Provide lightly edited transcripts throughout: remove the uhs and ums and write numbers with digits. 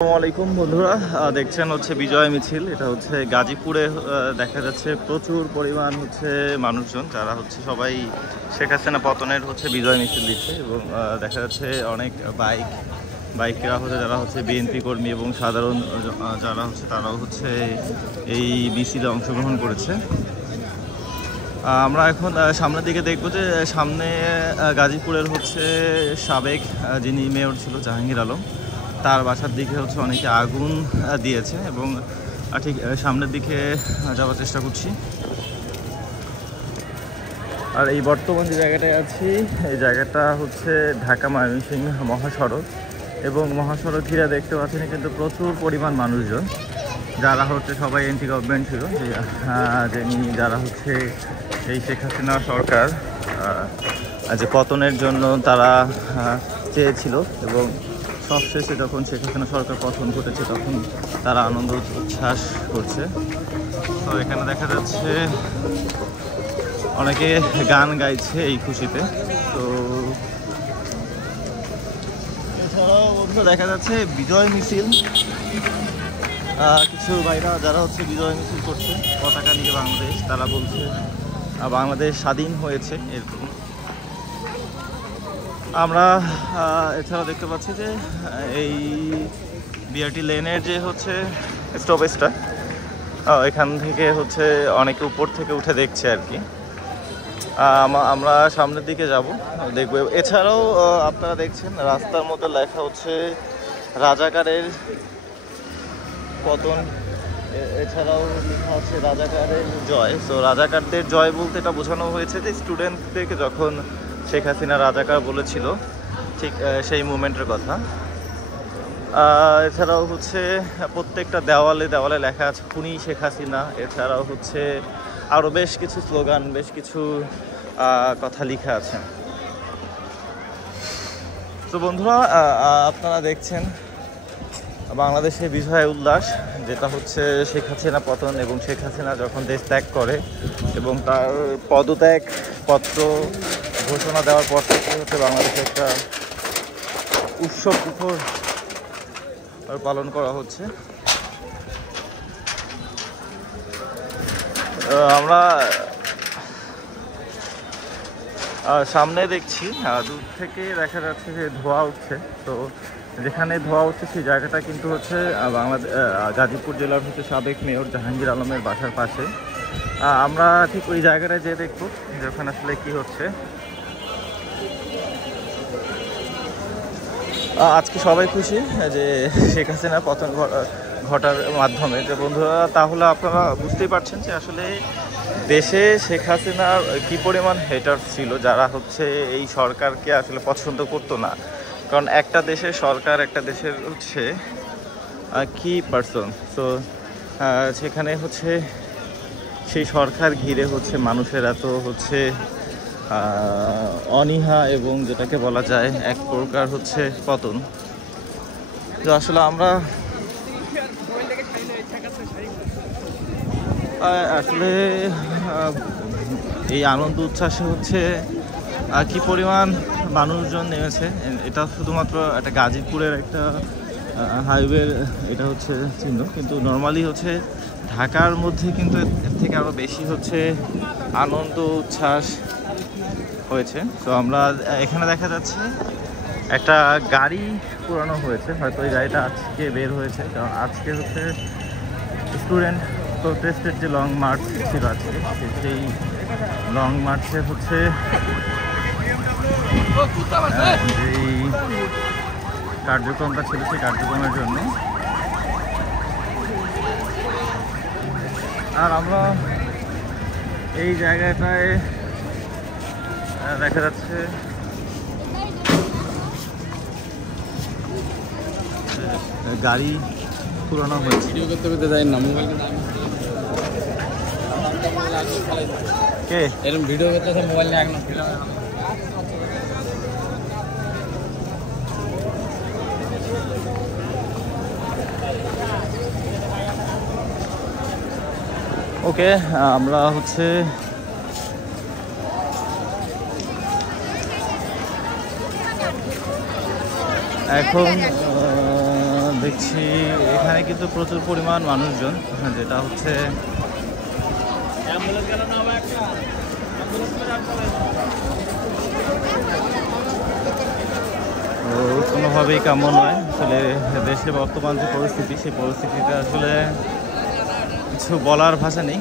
আসসালামু আলাইকুম বন্ধুরা, দেখছেন হচ্ছে বিজয় মিছিল। এটা হচ্ছে গাজীপুরে। দেখা যাচ্ছে প্রচুর পরিমাণ হচ্ছে মানুষজন, যারা হচ্ছে সবাই শেখ হাসিনা পতনের হচ্ছে বিজয় মিছিল দিচ্ছে। এবং দেখা যাচ্ছে অনেক বাইকরা হচ্ছে, যারা হচ্ছে বিএনপি কর্মী এবং সাধারণ যারা হচ্ছে তারাও হচ্ছে এই মিছিলে অংশগ্রহণ করেছে। আমরা এখন সামনের দিকে দেখব যে সামনে গাজীপুরের হচ্ছে সাবেক যিনি মেয়র ছিল জাহাঙ্গীর আলম, তার বাসার দিকে হচ্ছে অনেকে আগুন দিয়েছে এবং ঠিক সামনের দিকে যাওয়ার চেষ্টা করছি। আর এই বর্তমান যে জায়গাটায় আছি, এই জায়গাটা হচ্ছে ঢাকা ময়মনসিংহ মহাসড়ক। এবং মহাসড়ক ঘিরে দেখতে পাচ্ছেন কিন্তু প্রচুর পরিমাণ মানুষজন, যারা হচ্ছে সবাই এন্টি গভর্নমেন্ট ছিল, যারা হচ্ছে এই শেখ হাসিনা সরকার যে পতনের জন্য তারা চেয়েছিল। এবং সবশেষে যখন শেখ হাসিনা সরকার পতন ঘটেছে তখন তারা আনন্দ উচ্ছ্বাস করছে। তো এখানে দেখা যাচ্ছে অনেকে গান গাইছে এই খুশিতে। তো এছাড়াও বন্ধু দেখা যাচ্ছে বিজয় মিছিল, কিছু ভাইরা যারা হচ্ছে বিজয় মিছিল করছে পতাকা নিয়ে বাংলাদেশ, তারা বলছে বাংলাদেশ স্বাধীন হয়েছে এরকম। আমরা এছাড়া দেখতে পাচ্ছি যে এই বিআরটি লেনের যে হচ্ছে স্টপেজটা, এখান থেকে হচ্ছে অনেকে উপর থেকে উঠে দেখছে আর কি। আমরা সামনের দিকে যাব, দেখব। এছাড়াও আপনারা দেখছেন রাস্তার মধ্যে লেখা হচ্ছে রাজাকারের পতন, এছাড়াও লেখা হচ্ছে রাজাকারের জয়। সো রাজাকারদের জয় বলতে এটা বোঝানো হয়েছে যে স্টুডেন্টদেরকে যখন শেখ হাসিনা রাজাকার বলেছিল, ঠিক সেই মুভমেন্টের কথা। এছাড়াও হচ্ছে প্রত্যেকটা দেওয়ালে লেখা আছে খুনি শেখ হাসিনা। এছাড়াও হচ্ছে আরও বেশ কিছু স্লোগান, বেশ কিছু কথা লেখা আছে। তো বন্ধুরা, আপনারা দেখছেন বাংলাদেশে বিজয় উল্লাস, যেটা হচ্ছে শেখ হাসিনা পতন এবং শেখ হাসিনা যখন দেশ ত্যাগ করে এবং তার পদত্যাগ পত্র ঘোষণা দেওয়ার পর থেকে হচ্ছে বাংলাদেশে একটা উৎসব মুখর পালন করা হচ্ছে। আমরা সামনে দেখছি, দূর থেকে দেখা যাচ্ছে যে ধোঁয়া উঠছে। তো যেখানে ধোঁয়া উঠছে সেই জায়গাটা কিন্তু হচ্ছে গাজীপুর জেলার হচ্ছে সাবেক মেয়র জাহাঙ্গীর আলমের বাসার পাশে। আমরা ঠিক ওই জায়গাটায় যেয়ে দেখব যখন আসলে কি হচ্ছে। আজকে সবাই খুশি যে শেখ হাসিনা পতন ঘটার মাধ্যমে। যে বন্ধুরা, তাহলে আপনারা বুঝতেই পারছেন যে আসলে দেশে শেখ হাসিনার কী পরিমাণ হেটার ছিল, যারা হচ্ছে এই সরকারকে আসলে পছন্দ করতো না। কারণ একটা দেশের সরকার একটা দেশের হচ্ছে কি পারসন। তো সেখানে হচ্ছে সেই সরকার ঘিরে হচ্ছে মানুষের এত হচ্ছে অনীহা এবং যেটাকে বলা যায় এক প্রকার হচ্ছে পতন। তো আসলে আমরা আসলে এই আনন্দ উচ্ছ্বাসে হচ্ছে কি পরিমাণ মানুষজন নেমেছে, এটা শুধুমাত্র একটা গাজীপুরের একটা হাইওয়ে, এটা হচ্ছে চিহ্ন। কিন্তু নর্মালি হচ্ছে ঢাকার মধ্যে কিন্তু এর থেকে আরও বেশি হচ্ছে আনন্দ উচ্ছ্বাস হয়েছে। তো আমরা এখানে দেখা যাচ্ছে একটা গাড়ি পুরানো হয়েছে, হয়তো এই গাড়িটা আজকে বের হয়েছে, কারণ আজকে হচ্ছে স্টুডেন্ট প্রোটেস্টের যে লং মার্চ ছিল আজকে, সেই লং মার্চের হচ্ছে যেই কার্যক্রমটা ছিল সেই কার্যক্রমের জন্য। আর আমরা এই জায়গাটায় দেখা যাচ্ছে গাড়ি পুরানো হয়েছে। কে এরকম ভিডিও করতেছে মোবাইল নিয়ে? এখন ওকে, আমরা হচ্ছে এখন দেখছি এখানে কিন্তু প্রচুর পরিমাণ মানুষজন, যেটা হচ্ছে কোনোভাবেই কাম্য নয়। আসলে দেশে বর্তমান যে পরিস্থিতি, সেই পরিস্থিতিতে আসলে কিছু বলার ভাষা নেই।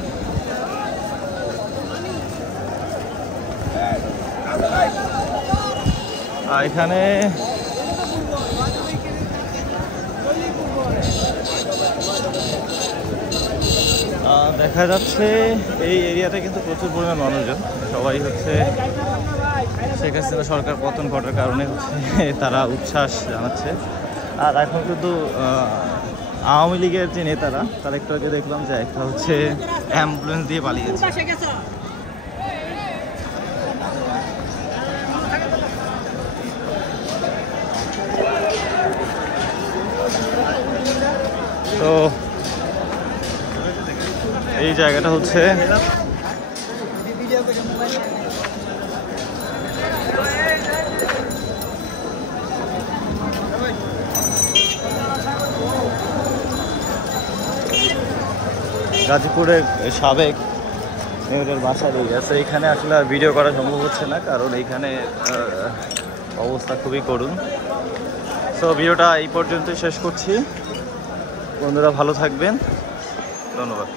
এখানে দেখা যাচ্ছে এই এরিয়াতে কিন্তু প্রচুর পরিমাণ মানুষজন, সবাই হচ্ছে শেখ হাসিনা সরকার পতন ঘটার কারণে হচ্ছে তারা উচ্ছ্বাস জানাচ্ছে। আর এখন কিন্তু আওয়ামী লীগের যে নেতারা, তারা একটু আগে দেখলাম যে একটা হচ্ছে অ্যাম্বুলেন্স দিয়ে পালিয়েছে। তো এই জায়গাটা হচ্ছে গাজীপুরের সাবেক মেয়রের বাসা রয়েছে। এখানে আসলে আর ভিডিও করা সম্ভব হচ্ছে না, কারণ এইখানে অবস্থা খুবই করুণ। সো ভিডিওটা এই পর্যন্তই শেষ করছি। বন্ধুরা ভালো থাকবেন, ধন্যবাদ।